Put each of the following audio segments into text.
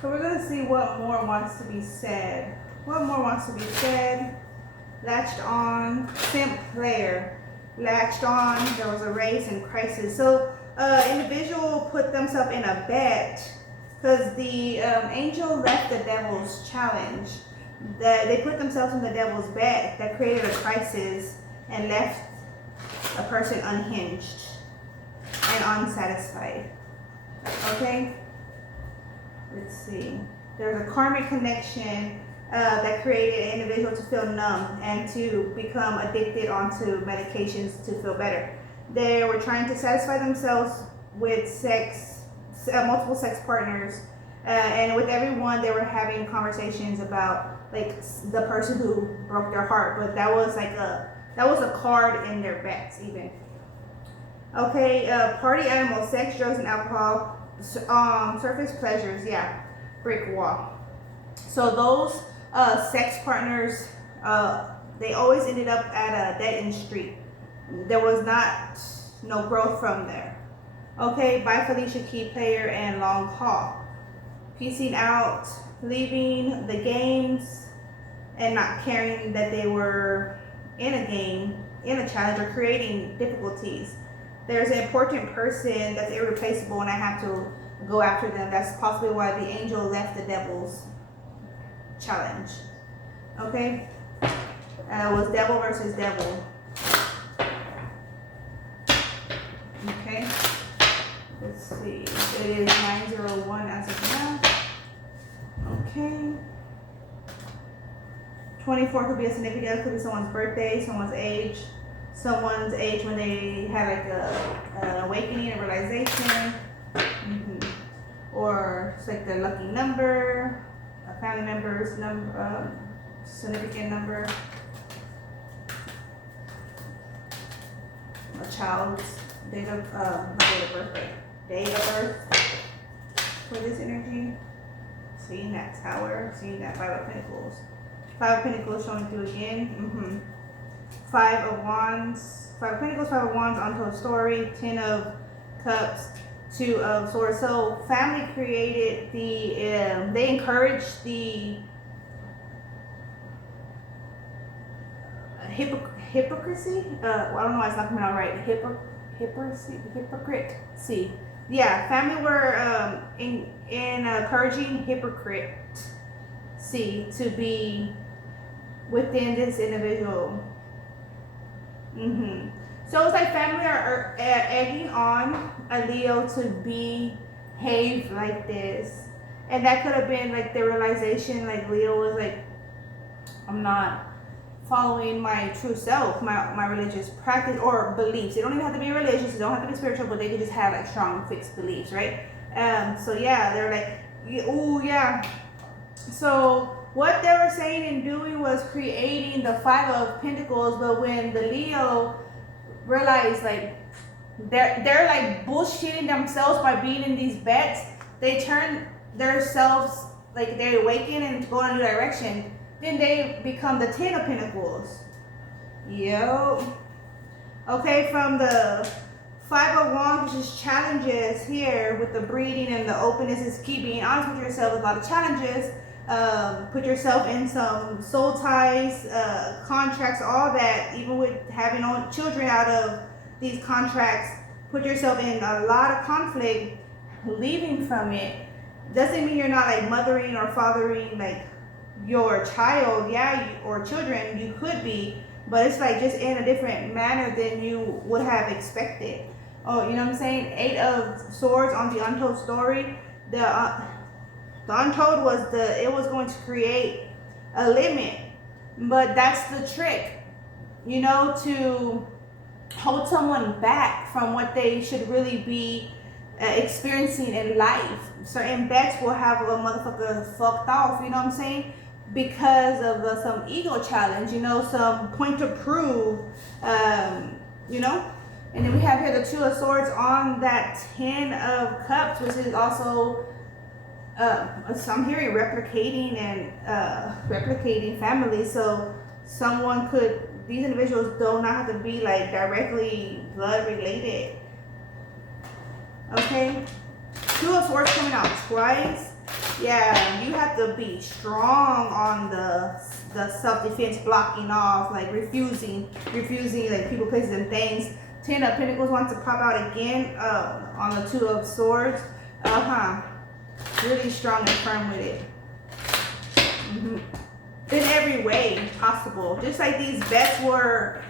So we're gonna see what more wants to be said. What more wants to be said? Latched on, simp player. Latched on, there was a race and crisis. So individual put themselves in a bet because the angel left the devil's challenge. They put themselves in the devil's bet that created a crisis and left a person unhinged and unsatisfied. Okay? Let's see. There's a karmic connection that created an individual to feel numb and to become addicted onto medications to feel better. They were trying to satisfy themselves with sex, multiple sex partners, and with everyone they were having conversations about like the person who broke their heart, but that was a card in their bets even. Okay, party animals, sex, drugs, and alcohol, surface pleasures, yeah, brick wall. So those sex partners, they always ended up at a dead end street. There was no growth from there. Okay, by Felicia Key Player and Long Haul. Piecing out, leaving the games, and not caring that they were in a game, in a challenge, or creating difficulties. There's an important person that's irreplaceable and I have to go after them. That's possibly why the angel left the devil's challenge. Okay? It was devil versus devil. Okay? Let's see. It is 901 as of now. Okay. 24 could be a significant other, could be someone's birthday, someone's age when they had like an awakening, a realization, or it's like the lucky number, a family member's number, significant number, a child's date of birth for this energy. Seeing that tower, seeing that Five of Pentacles. Five of Pentacles showing through again. Five of Wands, Five of Pentacles, Five of Wands, untold story, 10 of Cups, 2 of Swords. So family created they encouraged the hypocrisy. I don't know why it's not coming out right. Hypocrite. See, yeah, family were in encouraging hypocrite. See, to be within this individual. So it's like family are egging on a Leo to behave like this, and that could have been like the realization, like Leo was like, I'm not following my true self, my religious practice or beliefs. They don't even have to be religious, they don't have to be spiritual, but they can just have like strong fixed beliefs, right? So yeah, they're like, oh yeah. So what they were saying and doing was creating the Five of Pentacles, but when the Leo realized like they're like bullshitting themselves by being in these bets, they turn themselves, like they awaken and go in a new direction, then they become the Ten of Pentacles. Okay, from the Five of Wands, which is challenges here with the breeding and the openness, is keep being honest with yourself with a lot of challenges. Put yourself in some soul ties, contracts, all that, even with having children out of these contracts, put yourself in a lot of conflict. Leaving from it doesn't mean you're not like mothering or fathering like your child, or children. You could be, but it's like just in a different manner than you would have expected. Oh, you know what I'm saying? 8 of Swords on the untold story. The untold was it was going to create a limit, but that's the trick, to hold someone back from what they should really be experiencing in life. Certain bets will have a motherfucker fucked off, you know what I'm saying? Because of some ego challenge, some point to prove, And then we have here the Two of Swords on that 10 of Cups, which is also I'm hearing replicating and replicating families. So these individuals do not have to be like directly blood related. Okay, Two of Swords coming out twice. Yeah, you have to be strong on the self-defense, blocking off, like refusing, like people, places, and things. 10 of Pentacles wants to pop out again on the 2 of Swords. Really strong and firm with it. In every way possible. Just like these bets were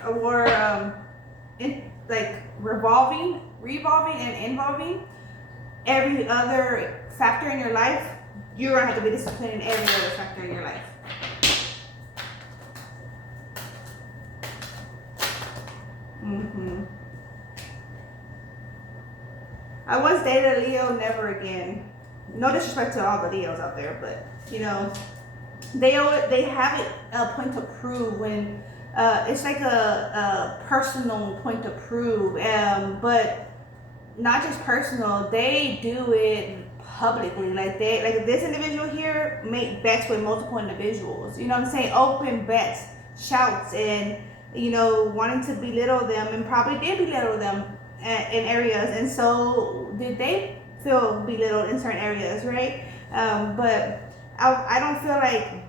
like revolving and involving every other factor in your life, you're gonna have to be disciplined in every other factor in your life. I once dated a Leo, never again. No disrespect to all the Leos out there, but you know, they have a point to prove when it's like a personal point to prove, but not just personal. They do it publicly, like this individual here make bets with multiple individuals. You know what I'm saying? Open bets, shouts, and you know, wanting to belittle them, and probably did belittle them in areas, and so did they feel belittled in certain areas, right? But I don't feel like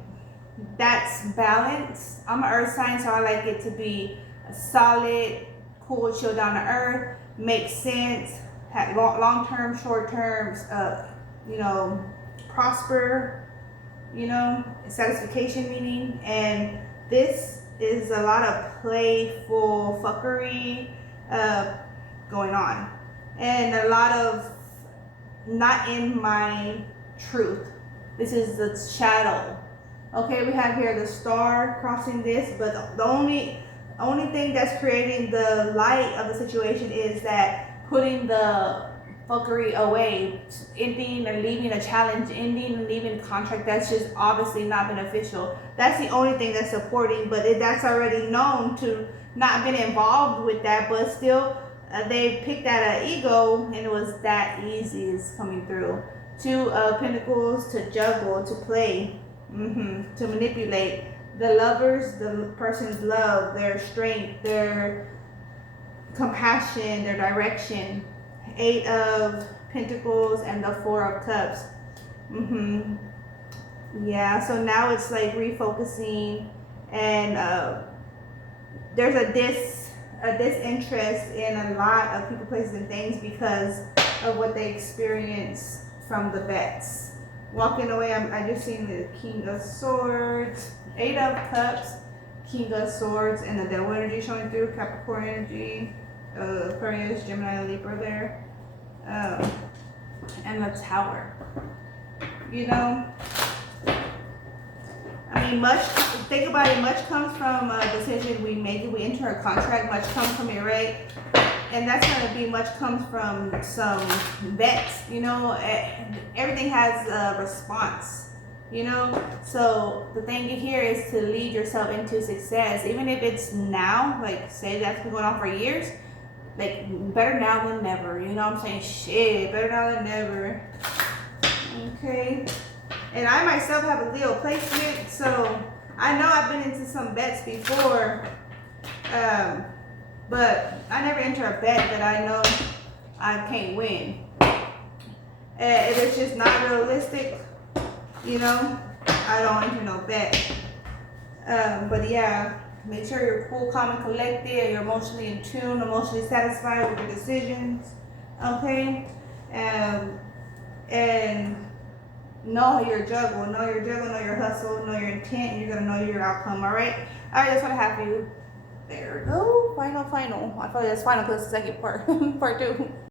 that's balance. I'm an earth sign, so I like it to be solid, cool, chill, down to earth, make sense, have long term, short terms, you know, prosper, you know, satisfaction meaning. And this is a lot of playful fuckery going on, and a lot of not in my truth. This is the shadow. Okay, we have here the star crossing this, but the only thing that's creating the light of the situation is that putting the fuckery away, ending and leaving a challenge, ending and leaving a contract that's just obviously not beneficial. That's the only thing that's supporting, but that's already known to not been involved with that, but still they picked at an ego, and it was that easy is coming through. 2 of Pentacles, to juggle, to play, to manipulate. The lovers, the person's love, their strength, their compassion, their direction. 8 of Pentacles and the 4 of Cups. Yeah, so now it's like refocusing, and there's a disinterest in a lot of people, places, and things because of what they experience from the bets. Walking away, I just seen the King of Swords, 8 of Cups, King of Swords, and the Devil energy showing through, Capricorn energy, Aquarius, Gemini, Libra there, and the Tower. You know, I mean, think about it, much comes from a decision we make. We enter a contract, much comes from it, right? And that's gonna be much comes from some bets, you know. Everything has a response, you know. So the thing here is to lead yourself into success, even if it's now. Like, say that's been going on for years. Like, better now than never. You know what I'm saying? Shit, better now than never. Okay. And I myself have a Leo placement, so I know I've been into some bets before. But I never enter a bet that I know I can't win. If it's just not realistic, you know, I don't enter no bet. But yeah, make sure you're cool, calm, and collected. You're emotionally in tune, emotionally satisfied with your decisions. Okay? And know your juggle, know your hustle, know your intent. You're going to know your outcome, all right? All right, that's what I have for you. There we go. Final. I feel like that's final because it's the second part. Part 2.